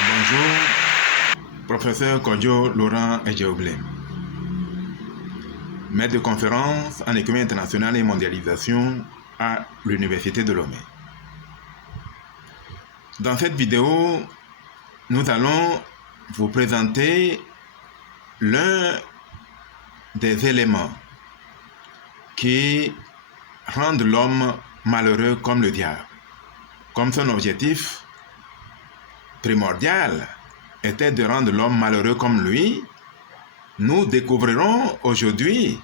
Bonjour, professeur Kodjo Laurent Edjeoblé, maître de conférence en économie internationale et mondialisation à l'Université de Lomé. Dans cette vidéo, nous allons vous présenter l'un des éléments qui rendent l'homme malheureux comme le diable. Comme son objectif primordial était de rendre l'homme malheureux comme lui, nous découvrirons aujourd'hui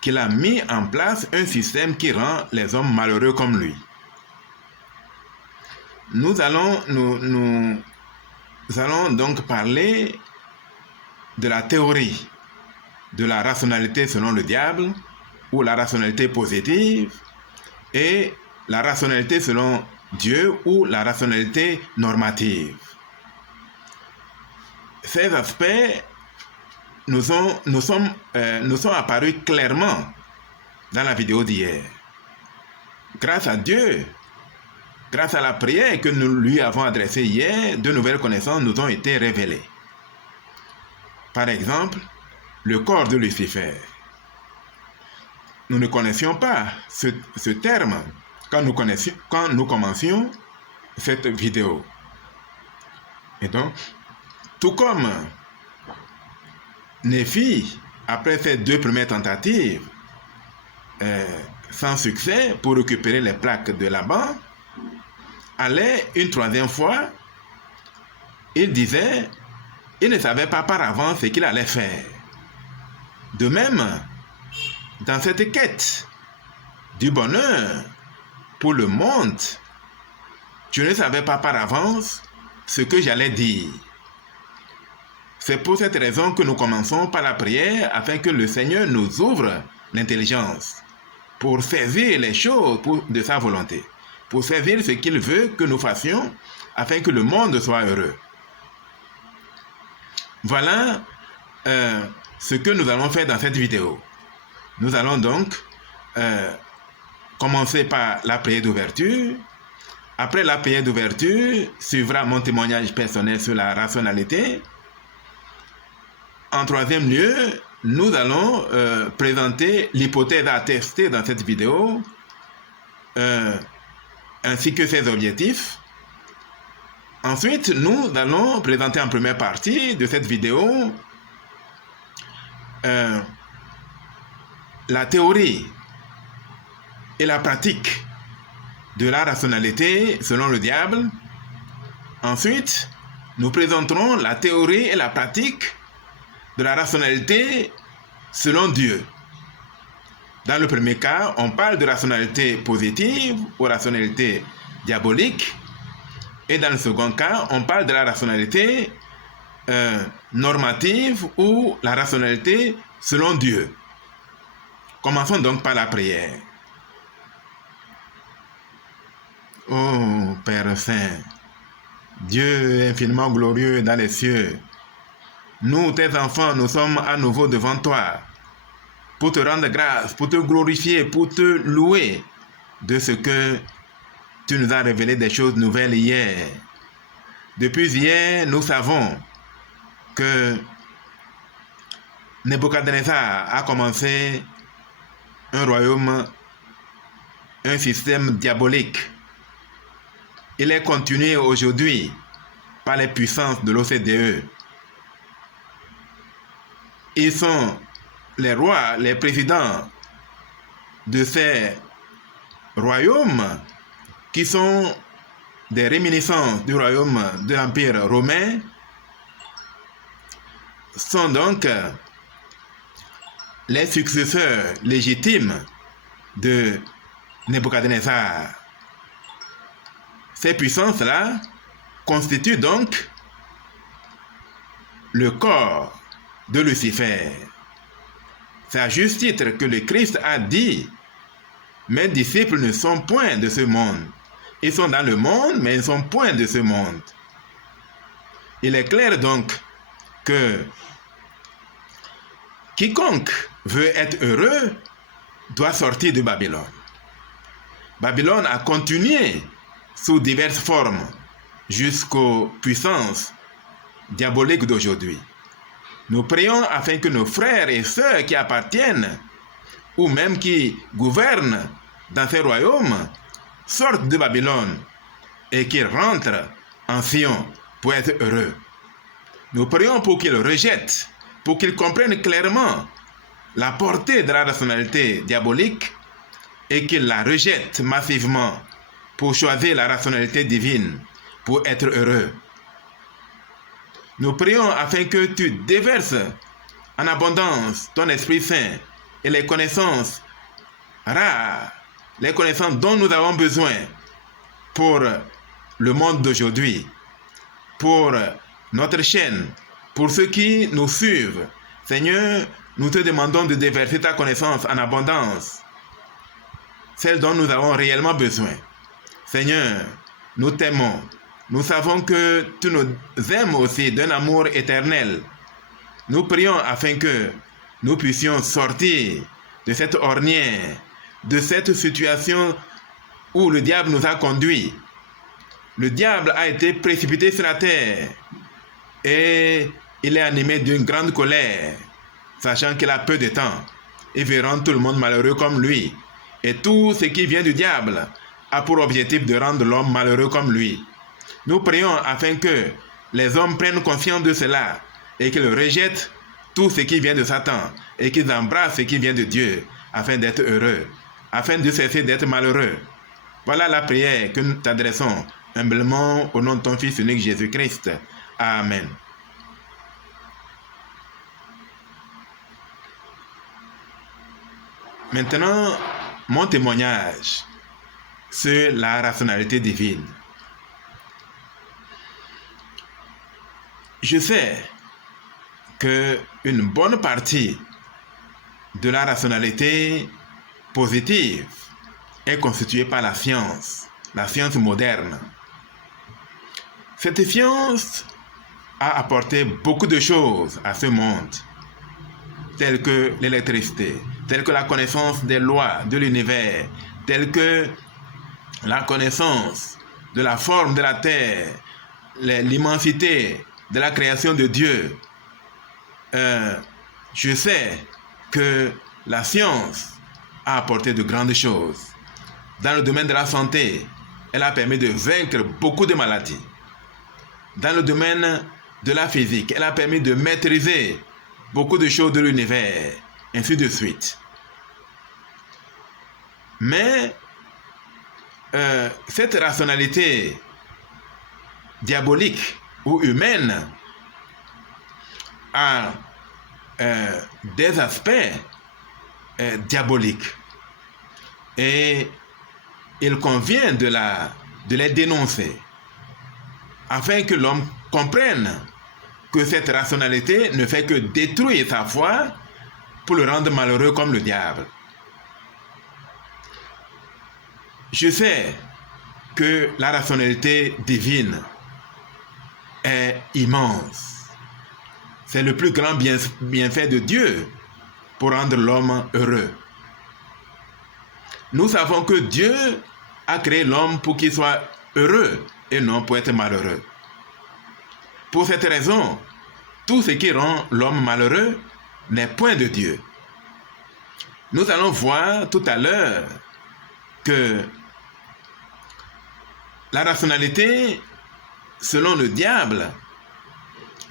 qu'il a mis en place un système qui rend les hommes malheureux comme lui. Nous allons donc parler de la théorie de la rationalité selon le diable, ou la rationalité positive, et la rationalité selon Dieu, ou la rationalité normative. Ces aspects nous sont apparus clairement dans la vidéo d'hier. Grâce à Dieu, grâce à la prière que nous lui avons adressée hier, de nouvelles connaissances nous ont été révélées. Par exemple, le corps de Lucifer. Nous ne connaissions pas ce terme quand nous commencions cette vidéo. Et donc, tout comme Néphi, après ses 2 premières tentatives, sans succès pour récupérer les plaques de Laban, allait une 3e fois, il disait, il ne savait pas par avance ce qu'il allait faire. De même, dans cette quête du bonheur pour le monde, je ne savais pas par avance ce que j'allais dire. C'est pour cette raison que nous commençons par la prière afin que le Seigneur nous ouvre l'intelligence pour saisir les choses de sa volonté, pour saisir ce qu'il veut que nous fassions afin que le monde soit heureux. Voilà ce que nous allons faire dans cette vidéo. Nous allons donc commencer par la prière d'ouverture. Après la prière d'ouverture, suivra mon témoignage personnel sur la rationalité. En 3e lieu, nous allons présenter l'hypothèse à tester dans cette vidéo, ainsi que ses objectifs. Ensuite, nous allons présenter en première partie de cette vidéo la théorie et la pratique de la rationalité selon le diable. Ensuite, nous présenterons la théorie et la pratique de la rationalité selon Dieu. Dans le premier cas, on parle de rationalité positive ou rationalité diabolique. Et dans le second cas, on parle de la rationalité normative ou la rationalité selon Dieu. Commençons donc par la prière. Ô Père Saint, Dieu infiniment glorieux dans les cieux, nous, tes enfants, nous sommes à nouveau devant toi pour te rendre grâce, pour te glorifier, pour te louer de ce que tu nous as révélé des choses nouvelles hier. Depuis hier, nous savons que Nebuchadnezzar a commencé un royaume, un système diabolique. Il est continué aujourd'hui par les puissances de l'OCDE. Ils sont les rois, les présidents de ces royaumes qui sont des réminiscences du royaume de l'Empire romain, sont donc les successeurs légitimes de Nebuchadnezzar. Ces puissances-là constituent donc le corps de Lucifer. C'est à juste titre que le Christ a dit « Mes disciples ne sont point de ce monde. Ils sont dans le monde, mais ils ne sont point de ce monde. » Il est clair donc que quiconque veut être heureux doit sortir de Babylone. Babylone a continué sous diverses formes jusqu'aux puissances diabolique d'aujourd'hui. Nous prions afin que nos frères et sœurs qui appartiennent ou même qui gouvernent dans ces royaumes sortent de Babylone et qu'ils rentrent en Sion pour être heureux. Nous prions pour qu'ils rejettent, pour qu'ils comprennent clairement la portée de la rationalité diabolique et qu'ils la rejettent massivement pour choisir la rationalité divine, pour être heureux. Nous prions afin que tu déverses en abondance ton Esprit Saint et les connaissances rares, les connaissances dont nous avons besoin pour le monde d'aujourd'hui, pour notre chaîne, pour ceux qui nous suivent. Seigneur, nous te demandons de déverser ta connaissance en abondance, celle dont nous avons réellement besoin. Seigneur, nous t'aimons. Nous savons que tu nous aimes aussi d'un amour éternel. Nous prions afin que nous puissions sortir de cette ornière, de cette situation où le diable nous a conduits. Le diable a été précipité sur la terre et il est animé d'une grande colère, sachant qu'il a peu de temps. Il veut rendre tout le monde malheureux comme lui. Et tout ce qui vient du diable a pour objectif de rendre l'homme malheureux comme lui. Nous prions afin que les hommes prennent conscience de cela et qu'ils rejettent tout ce qui vient de Satan et qu'ils embrassent ce qui vient de Dieu afin d'être heureux, afin de cesser d'être malheureux. Voilà la prière que nous t'adressons humblement au nom de ton Fils unique Jésus-Christ. Amen. Maintenant, mon témoignage sur la rationalité divine. Je sais qu'une bonne partie de la rationalité positive est constituée par la science moderne. Cette science a apporté beaucoup de choses à ce monde, telles que l'électricité, telles que la connaissance des lois de l'univers, telles que la connaissance de la forme de la terre, l'immensité de la création de Dieu. Je sais que la science a apporté de grandes choses. Dans le domaine de la santé, elle a permis de vaincre beaucoup de maladies. Dans le domaine de la physique, elle a permis de maîtriser beaucoup de choses de l'univers, ainsi de suite. Mais cette rationalité diabolique ou humaine a des aspects diaboliques. Et il convient de les dénoncer afin que l'homme comprenne que cette rationalité ne fait que détruire sa foi pour le rendre malheureux comme le diable. Je sais que la rationalité divine est immense. C'est le plus grand bienfait de Dieu pour rendre l'homme heureux. Nous savons que Dieu a créé l'homme pour qu'il soit heureux et non pour être malheureux. Pour cette raison, tout ce qui rend l'homme malheureux n'est point de Dieu. Nous allons voir tout à l'heure que la rationalité, selon le diable,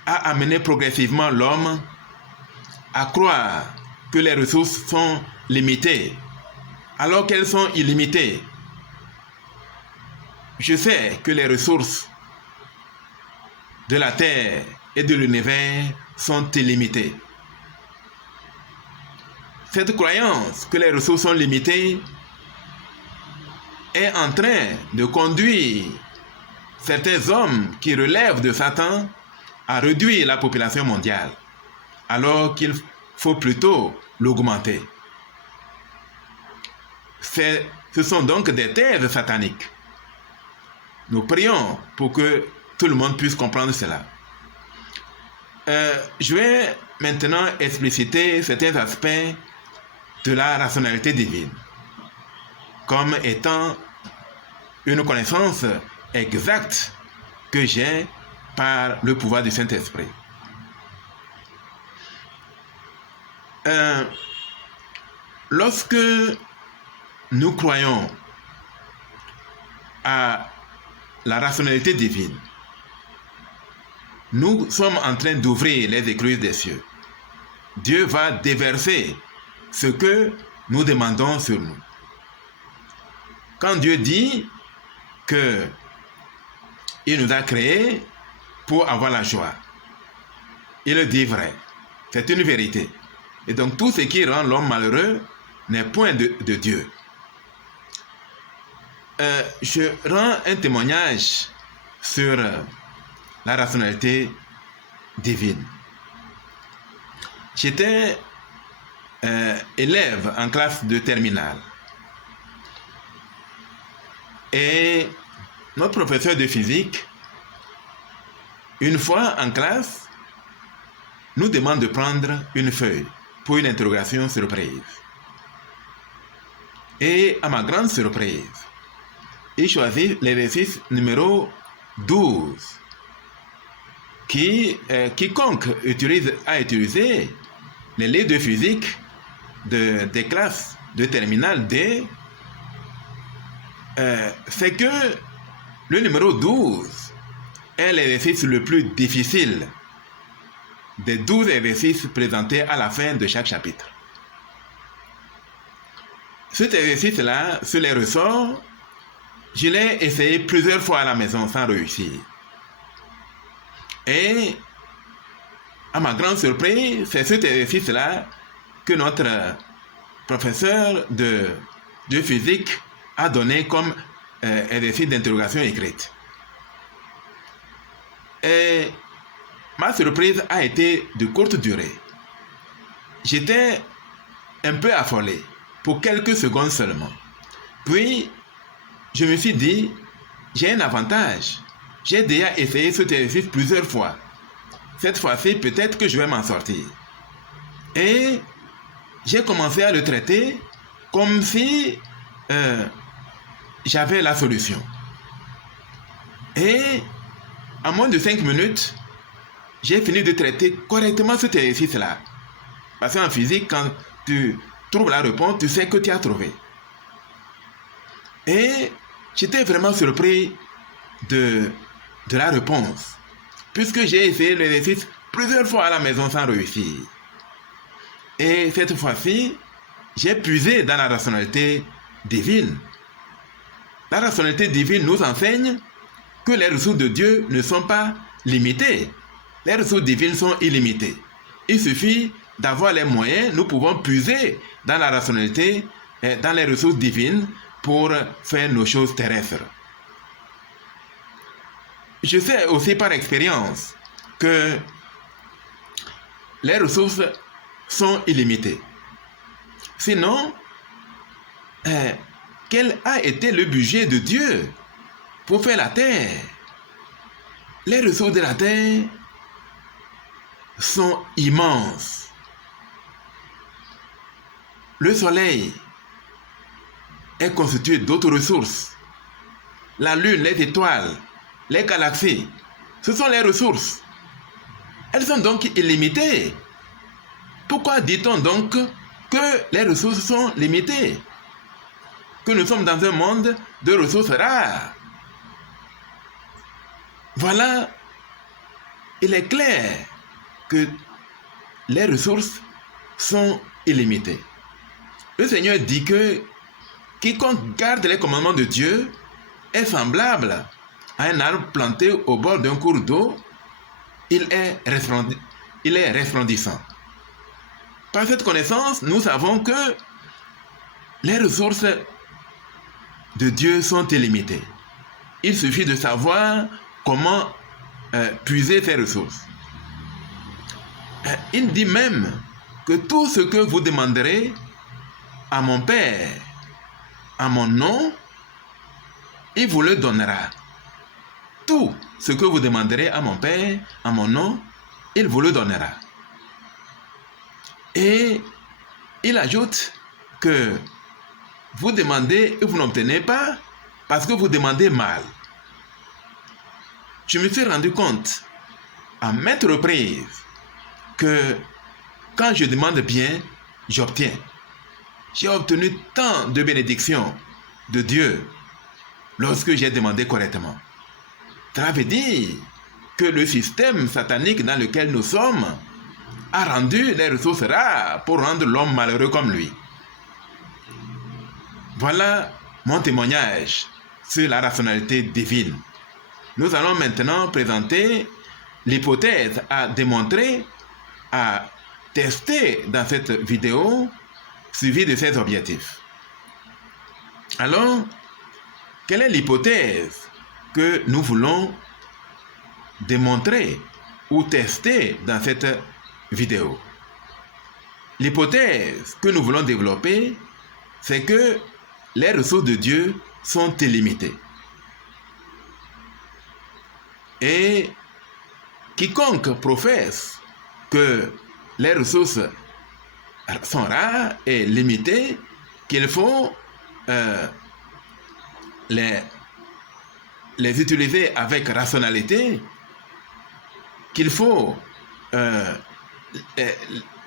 a amené progressivement l'homme à croire que les ressources sont limitées, alors qu'elles sont illimitées. Je sais que les ressources de la terre et de l'univers sont illimitées. Cette croyance que les ressources sont limitées est en train de conduire certains hommes qui relèvent de Satan à réduire la population mondiale, alors qu'il faut plutôt l'augmenter. Ce sont donc des thèses sataniques. Nous prions pour que tout le monde puisse comprendre cela. Je vais maintenant expliciter certains aspects de la rationalité divine, comme étant une connaissance exacte que j'ai par le pouvoir du Saint-Esprit. Lorsque nous croyons à la rationalité divine, nous sommes en train d'ouvrir les écluses des cieux. Dieu va déverser ce que nous demandons sur nous. Quand Dieu dit que il nous a créés pour avoir la joie, il le dit vrai. C'est une vérité. Et donc tout ce qui rend l'homme malheureux n'est point de Dieu. Je rends un témoignage sur la rationalité divine. J'étais élève en classe de terminale. Et notre professeur de physique, une fois en classe, nous demande de prendre une feuille pour une interrogation surprise. Et à ma grande surprise, il choisit l'exercice numéro 12. Quiconque a utilisé les livres de physique des classes de terminale D, c'est que le numéro 12 est l'exercice le plus difficile des 12 exercices présentés à la fin de chaque chapitre. Cet exercice-là, sur les ressorts, je l'ai essayé plusieurs fois à la maison sans réussir. Et à ma grande surprise, c'est cet exercice-là que notre professeur de physique a donné comme exercice d'interrogation écrite. Et ma surprise a été de courte durée. J'étais un peu affolé, pour quelques secondes seulement. Puis, je me suis dit, j'ai un avantage. J'ai déjà essayé cet exercice plusieurs fois. Cette fois-ci, peut-être que je vais m'en sortir. Et j'ai commencé à le traiter comme si j'avais la solution. Et en moins de 5 minutes, j'ai fini de traiter correctement cet exercice-là. Parce qu'en physique, quand tu trouves la réponse, tu sais que tu as trouvé. Et j'étais vraiment surpris de la réponse, puisque j'ai essayé l'exercice plusieurs fois à la maison sans réussir. Et cette fois-ci, j'ai puisé dans la rationalité divine. La rationalité divine nous enseigne que les ressources de Dieu ne sont pas limitées. Les ressources divines sont illimitées. Il suffit d'avoir les moyens, nous pouvons puiser dans la rationalité, dans les ressources divines pour faire nos choses terrestres. Je sais aussi par expérience que les ressources sont illimitées. Sinon, quel a été le budget de Dieu pour faire la terre? Les ressources de la terre sont immenses. Le soleil est constitué d'autres ressources. La lune, les étoiles, les galaxies, ce sont les ressources. Elles sont donc illimitées. Pourquoi dit-on donc que les ressources sont limitées? Que nous sommes dans un monde de ressources rares. Voilà, il est clair que les ressources sont illimitées. Le Seigneur dit que quiconque garde les commandements de Dieu est semblable à un arbre planté au bord d'un cours d'eau. Il est resplendissant. Par cette connaissance, nous savons que les ressources de Dieu sont illimitées. Il suffit de savoir comment puiser ces ressources. Il dit même que tout ce que vous demanderez à mon Père, à mon nom, il vous le donnera. Tout ce que vous demanderez à mon Père, à mon nom, il vous le donnera. Et il ajoute que vous demandez et vous n'obtenez pas parce que vous demandez mal. je me suis rendu compte à maintes reprises que quand je demande bien, j'obtiens. J'ai obtenu tant de bénédictions de Dieu lorsque j'ai demandé correctement. Ça veut dire que le système satanique dans lequel nous sommes a rendu les ressources rares pour rendre l'homme malheureux comme lui. Voilà mon témoignage sur la rationalité divine. Nous allons maintenant présenter l'hypothèse à démontrer, à tester dans cette vidéo, suivie de ses objectifs. Alors, quelle est l'hypothèse que nous voulons démontrer ou tester dans cette vidéo? L'hypothèse que nous voulons développer, c'est que les ressources de Dieu sont illimitées. Et quiconque professe que les ressources sont rares et limitées, qu'il faut les utiliser avec rationalité, qu'il faut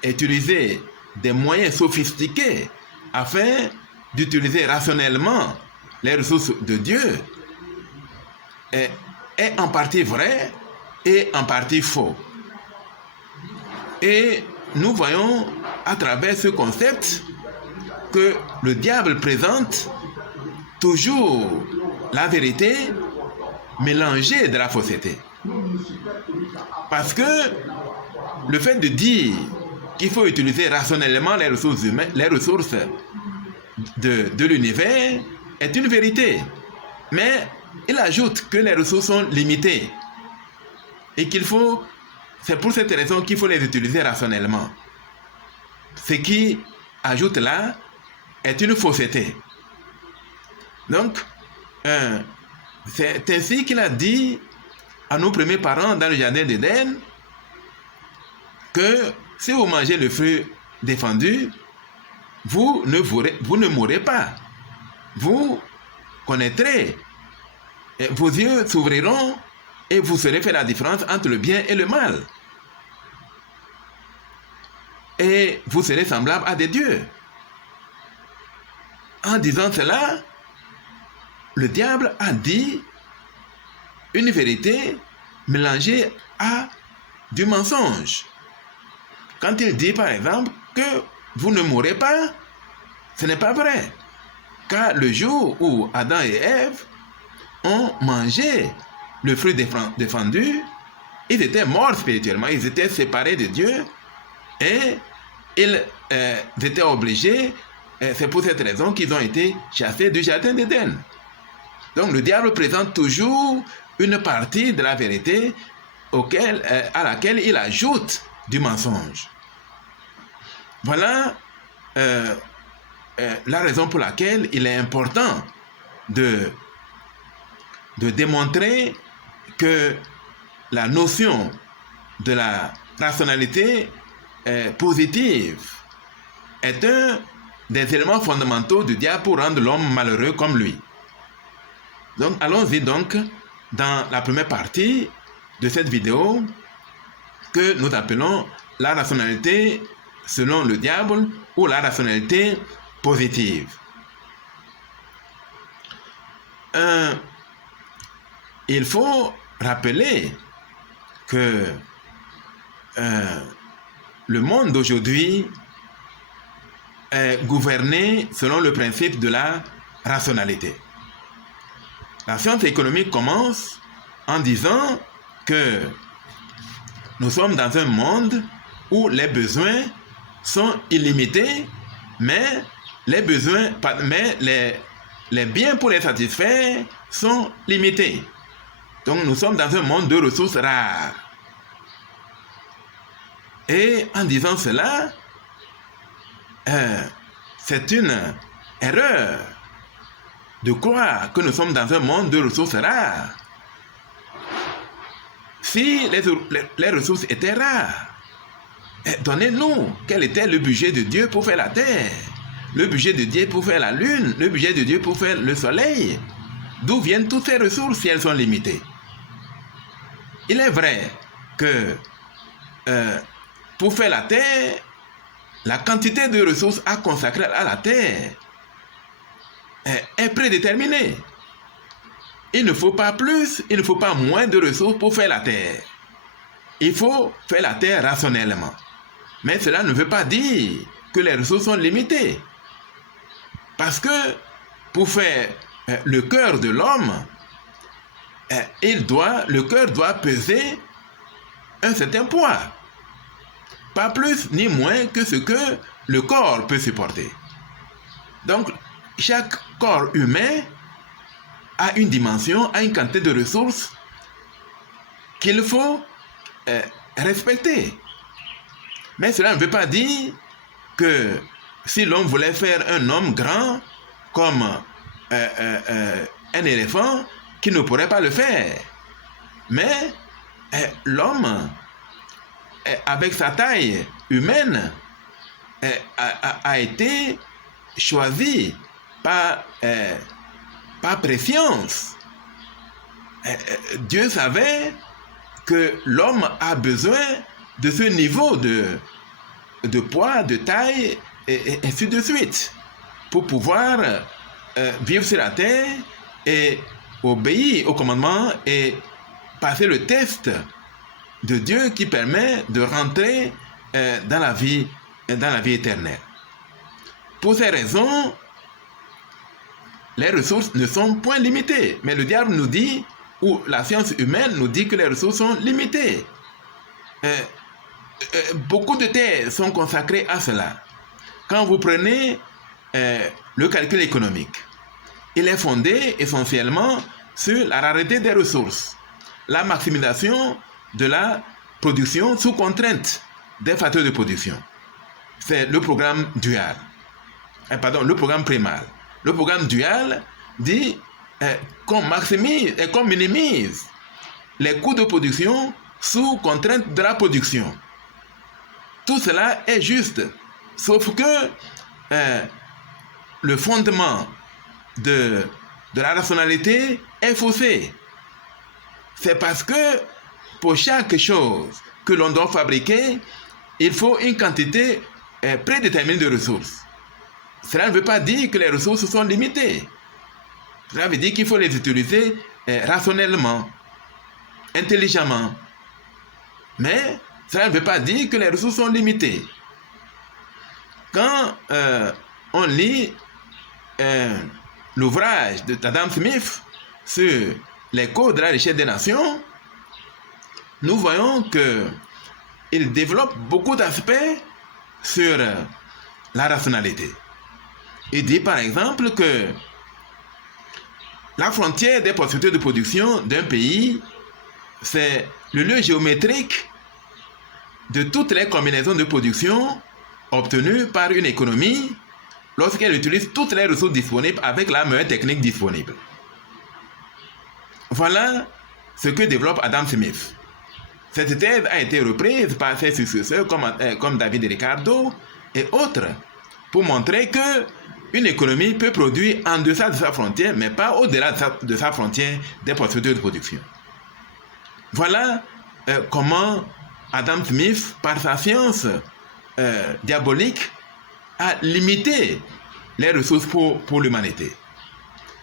utiliser des moyens sophistiqués afin d'utiliser rationnellement les ressources de Dieu, est en partie vrai et en partie faux. Et nous voyons à travers ce concept que le diable présente toujours la vérité mélangée de la fausseté. Parce que le fait de dire qu'il faut utiliser rationnellement les ressources humaines, les ressources de l'univers est une vérité. Mais il ajoute que les ressources sont limitées et c'est pour cette raison qu'il faut les utiliser rationnellement. Ce qui ajoute là est une fausseté. Donc, c'est ainsi qu'il a dit à nos premiers parents dans le jardin d'Éden que si vous mangez le fruit défendu, vous ne mourrez pas. Vous connaîtrez, et vos yeux s'ouvriront et vous saurez faire la différence entre le bien et le mal. Et vous serez semblable à des dieux. En disant cela, le diable a dit une vérité mélangée à du mensonge. Quand il dit par exemple que vous ne mourrez pas, ce n'est pas vrai. Car le jour où Adam et Ève ont mangé le fruit défendu, ils étaient morts spirituellement, ils étaient séparés de Dieu et ils étaient obligés, c'est pour cette raison qu'ils ont été chassés du jardin d'Éden. Donc le diable présente toujours une partie de la vérité à laquelle il ajoute du mensonge. Voilà la raison pour laquelle il est important de démontrer que la notion de la rationalité positive est un des éléments fondamentaux du diable pour rendre l'homme malheureux comme lui. Donc allons-y donc dans la première partie de cette vidéo que nous appelons la rationalité selon le diable ou la rationalité positive. Il faut rappeler que le monde d'aujourd'hui est gouverné selon le principe de la rationalité. La science économique commence en disant que nous sommes dans un monde où les besoins sont illimités, mais les biens pour les satisfaire sont limités. Donc nous sommes dans un monde de ressources rares. Et en disant cela, c'est une erreur de croire que nous sommes dans un monde de ressources rares. Si les ressources étaient rares, donnez-nous quel était le budget de Dieu pour faire la terre, le budget de Dieu pour faire la lune, le budget de Dieu pour faire le soleil. D'où viennent toutes ces ressources si elles sont limitées? il est vrai que pour faire la terre, la quantité de ressources à consacrer à la terre est prédéterminée. Il ne faut pas plus, il ne faut pas moins de ressources pour faire la terre. Il faut faire la terre rationnellement. Mais cela ne veut pas dire que les ressources sont limitées. Parce que pour faire le cœur de l'homme, le cœur doit peser un certain poids. Pas plus ni moins que ce que le corps peut supporter. Donc, chaque corps humain a une dimension, a une quantité de ressources qu'il faut respecter. Mais cela ne veut pas dire que si l'homme voulait faire un homme grand comme un éléphant, qu'il ne pourrait pas le faire. Mais l'homme, avec sa taille humaine, a été choisi par préscience. Dieu savait que l'homme a besoin de ce niveau de poids, de taille, et ainsi de suite, pour pouvoir vivre sur la terre et obéir au commandement et passer le test de Dieu qui permet de rentrer dans la vie éternelle. Pour ces raisons, les ressources ne sont point limitées. Mais le diable nous dit, ou la science humaine nous dit que les ressources sont limitées. Beaucoup de terres sont consacrées à cela. Quand vous prenez le calcul économique, il est fondé essentiellement sur la rareté des ressources, la maximisation de la production sous contrainte des facteurs de production. C'est le programme dual. Le programme primal. Le programme dual dit qu'on maximise et qu'on minimise les coûts de production sous contrainte de la production. Tout cela est juste, sauf que le fondement de la rationalité est faussé. C'est parce que pour chaque chose que l'on doit fabriquer, il faut une quantité prédéterminée de ressources. Cela ne veut pas dire que les ressources sont limitées. Cela veut dire qu'il faut les utiliser rationnellement, intelligemment. Mais cela ne veut pas dire que les ressources sont limitées. Quand on lit l'ouvrage d'Adam Smith sur les causes de la richesse des nations, nous voyons qu'il développe beaucoup d'aspects sur la rationalité. Il dit par exemple que la frontière des possibilités de production d'un pays, c'est le lieu géométrique de toutes les combinaisons de production obtenues par une économie lorsqu'elle utilise toutes les ressources disponibles avec la meilleure technique disponible. Voilà ce que développe Adam Smith. Cette thèse a été reprise par ses successeurs comme David Ricardo et autres pour montrer que une économie peut produire en deçà de sa frontière, mais pas au-delà de sa frontière des possibilités de production. Voilà comment Adam Smith, par sa science diabolique, a limité les ressources pour l'humanité.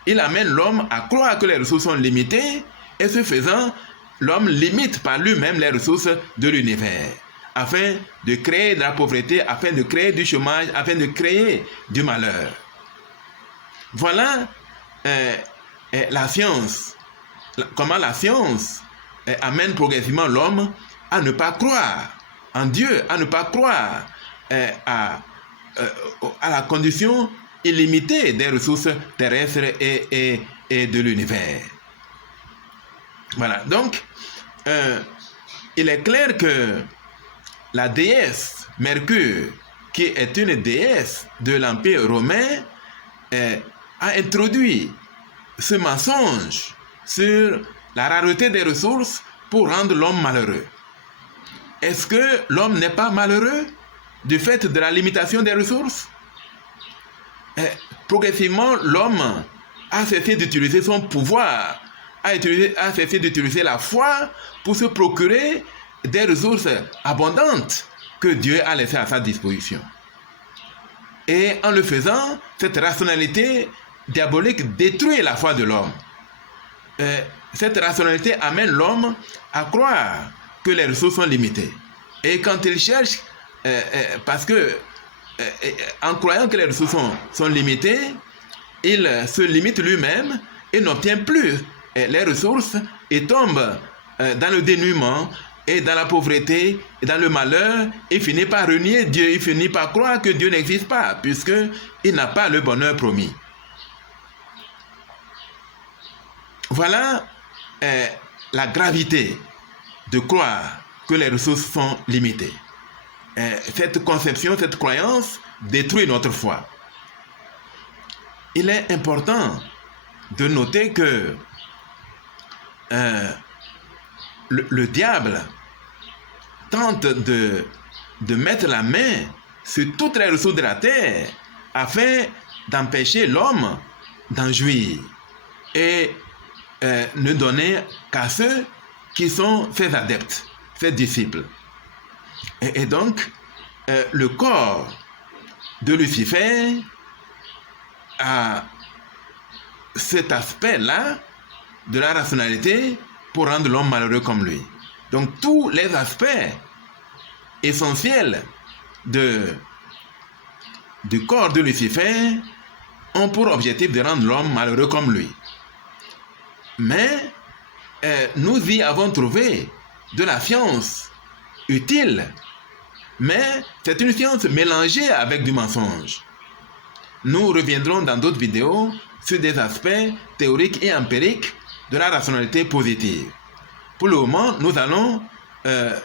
Il amène l'homme à croire que les ressources sont limitées, et ce faisant, l'homme limite par lui-même les ressources de l'univers, afin de créer de la pauvreté, afin de créer du chômage, afin de créer du malheur. Voilà la science, comment la science amène progressivement l'homme à ne pas croire en Dieu, à ne pas croire à la condition illimitée des ressources terrestres et de l'univers. Voilà, donc il est clair que la déesse Mercure, qui est une déesse de l'Empire romain, a introduit ce mensonge sur la rareté des ressources pour rendre l'homme malheureux. Est-ce que l'homme n'est pas malheureux du fait de la limitation des ressources? Progressivement, l'homme a cessé d'utiliser son pouvoir a cessé d'utiliser la foi pour se procurer des ressources abondantes que Dieu a laissées à sa disposition. Et en le faisant, cette rationalité diabolique détruit la foi de l'homme. Cette rationalité amène l'homme à croire que les ressources sont limitées. Et quand il cherche, parce que en croyant que les ressources sont limitées, il se limite lui-même et n'obtient plus les ressources et tombe dans le dénuement et dans la pauvreté et dans le malheur et finit par renier Dieu, il finit par croire que Dieu n'existe pas puisqu'il n'a pas le bonheur promis. Voilà la gravité de croire que les ressources sont limitées. Cette conception, cette croyance détruit notre foi. Il est important de noter que le diable tente de mettre la main sur toutes les ressources de la terre afin d'empêcher l'homme d'en jouir et ne donner qu'à ceux qui sont ses adeptes, ses disciples. Et donc, le corps de Lucifer a cet aspect-là de la rationalité pour rendre l'homme malheureux comme lui. Donc, tous les aspects essentiels du corps de Lucifer ont pour objectif de rendre l'homme malheureux comme lui. Mais nous y avons trouvé de la science utile, mais c'est une science mélangée avec du mensonge. Nous reviendrons dans d'autres vidéos sur des aspects théoriques et empiriques de la rationalité positive. Pour le moment, nous allons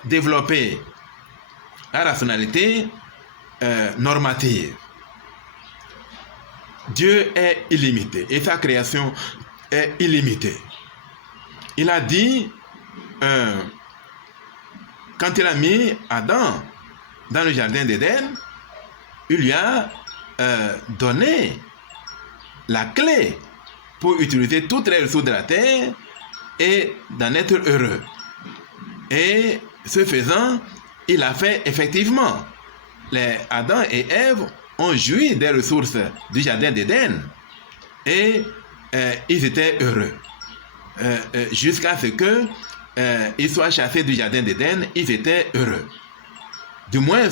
développer la rationalité normative. Dieu est illimité et sa création est illimitée. Il a dit, quand il a mis Adam dans le jardin d'Éden, il lui a donné la clé pour utiliser toutes les ressources de la terre et d'en être heureux. Et ce faisant, il a fait effectivement. Adam et Ève ont joui des ressources du jardin d'Éden et ils étaient heureux. Jusqu'à ce qu'ils soient chassés du jardin d'Éden, ils étaient heureux. Du moins,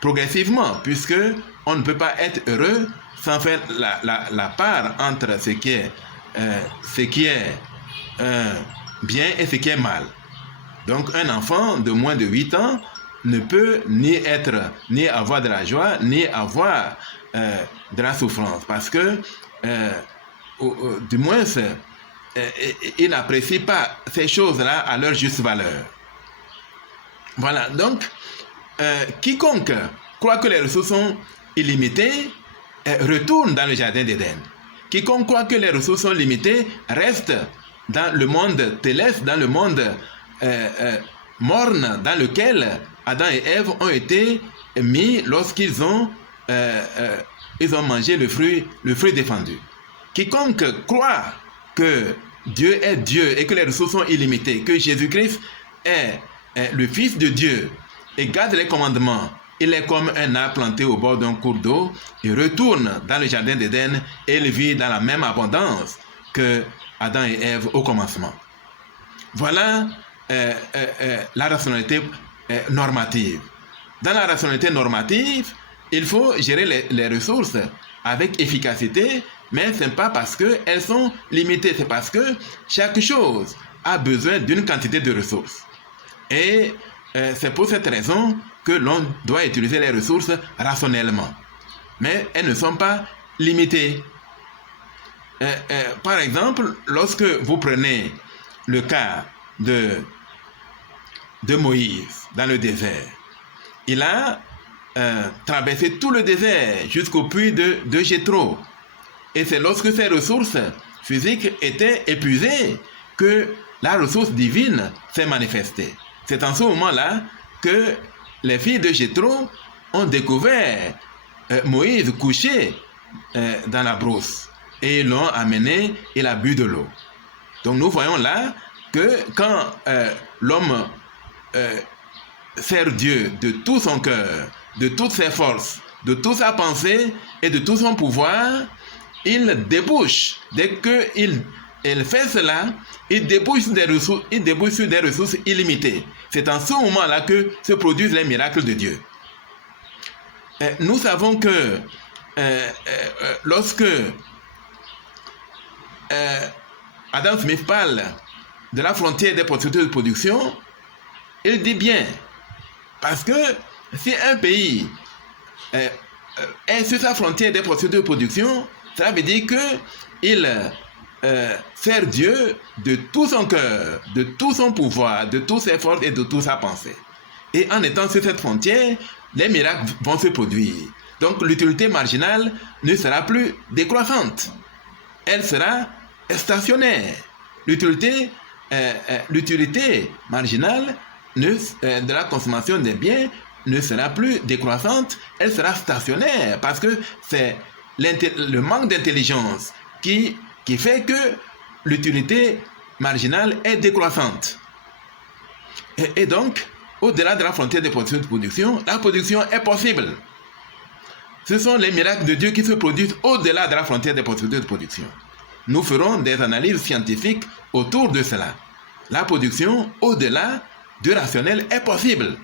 progressivement, puisque on ne peut pas être heureux sans faire la part entre ce qui est bien et ce qui est mal. Donc, un enfant de moins de 8 ans ne peut ni avoir de la joie, ni avoir de la souffrance, parce que, du moins, il n'apprécie pas ces choses-là à leur juste valeur. Voilà, donc, quiconque croit que les ressources sont illimitées retourne dans le jardin d'Éden. Quiconque croit que les ressources sont limitées reste dans le monde céleste, dans le monde morne dans lequel Adam et Ève ont été mis lorsqu'ils ont mangé le fruit défendu. Quiconque croit que Dieu est Dieu et que les ressources sont illimitées, que Jésus-Christ est le Fils de Dieu et garde les commandements, il est comme un arbre planté au bord d'un cours d'eau, il retourne dans le jardin d'Éden et il vit dans la même abondance que Adam et Ève au commencement. Voilà la rationalité normative. Dans la rationalité normative, il faut gérer les ressources avec efficacité, mais ce n'est pas parce qu'elles sont limitées, c'est parce que chaque chose a besoin d'une quantité de ressources. Et c'est pour cette raison que l'on doit utiliser les ressources rationnellement. Mais elles ne sont pas limitées. Par exemple, lorsque vous prenez le cas de Moïse dans le désert, il a traversé tout le désert jusqu'au puits de Jéthro. Et c'est lorsque ces ressources physiques étaient épuisées que la ressource divine s'est manifestée. C'est en ce moment-là que les filles de Jéthro ont découvert Moïse couché dans la brousse. Et ils l'ont amené, il a bu de l'eau. Donc nous voyons là que quand l'homme sert Dieu de tout son cœur, de toutes ses forces, de toute sa pensée et de tout son pouvoir, il débouche. Dès qu'il fait cela, il débouche sur des ressources illimitées. C'est en ce moment-là que se produisent les miracles de Dieu. Nous savons que lorsque Adam Smith parle de la frontière des processus de production, il dit bien, parce que si un pays est sur sa frontière des processus de production, ça veut dire qu'il sert Dieu de tout son cœur, de tout son pouvoir, de toutes ses forces et de toute sa pensée. Et en étant sur cette frontière, les miracles vont se produire. Donc l'utilité marginale ne sera plus décroissante. Elle sera stationnaire. L'utilité marginale de la consommation des biens ne sera plus décroissante, elle sera stationnaire parce que c'est le manque d'intelligence qui fait que l'utilité marginale est décroissante. Et donc, au-delà de la frontière des processus de production, la production est possible. Ce sont les miracles de Dieu qui se produisent au-delà de la frontière des processus de production. Nous ferons des analyses scientifiques autour de cela. La production au-delà du rationnel est possible.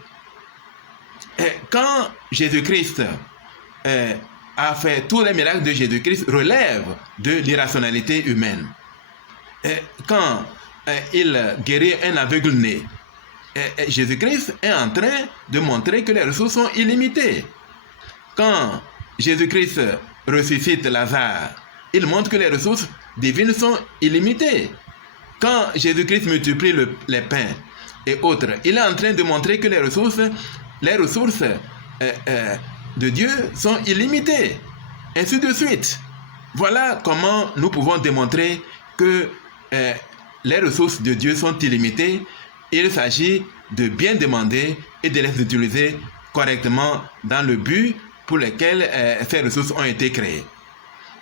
Et quand Jésus-Christ a fait tous les miracles de Jésus-Christ relèvent de l'irrationalité humaine. Et quand il guérit un aveugle-né, Jésus-Christ est en train de montrer que les ressources sont illimitées. Quand Jésus-Christ ressuscite Lazare, il montre que les ressources divines sont illimitées. Quand Jésus-Christ multiplie les pains et autres, il est en train de montrer que les ressources de Dieu sont illimitées. Ainsi de suite. Voilà comment nous pouvons démontrer que les ressources de Dieu sont illimitées. Il s'agit de bien demander et de les utiliser correctement dans le but pour lequel ces ressources ont été créées.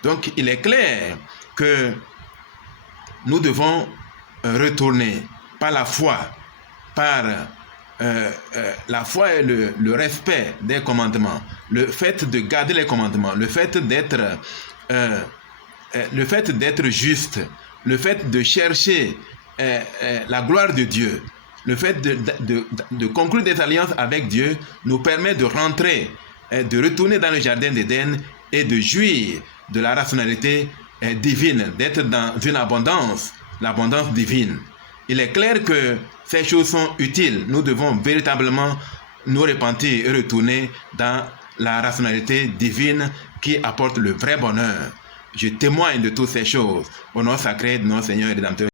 Donc, il est clair que nous devons retourner par la foi, par la foi et le respect des commandements, le fait de garder les commandements, le fait d'être juste, le fait de chercher la gloire de Dieu, le fait de conclure des alliances avec Dieu nous permet de rentrer, de retourner dans le jardin d'Éden et de jouir de la rationalité divine, d'être dans une abondance, l'abondance divine. Il est clair que ces choses sont utiles. Nous devons véritablement nous repentir et retourner dans la rationalité divine qui apporte le vrai bonheur. Je témoigne de toutes ces choses au nom sacré de notre Seigneur et Rédempteur.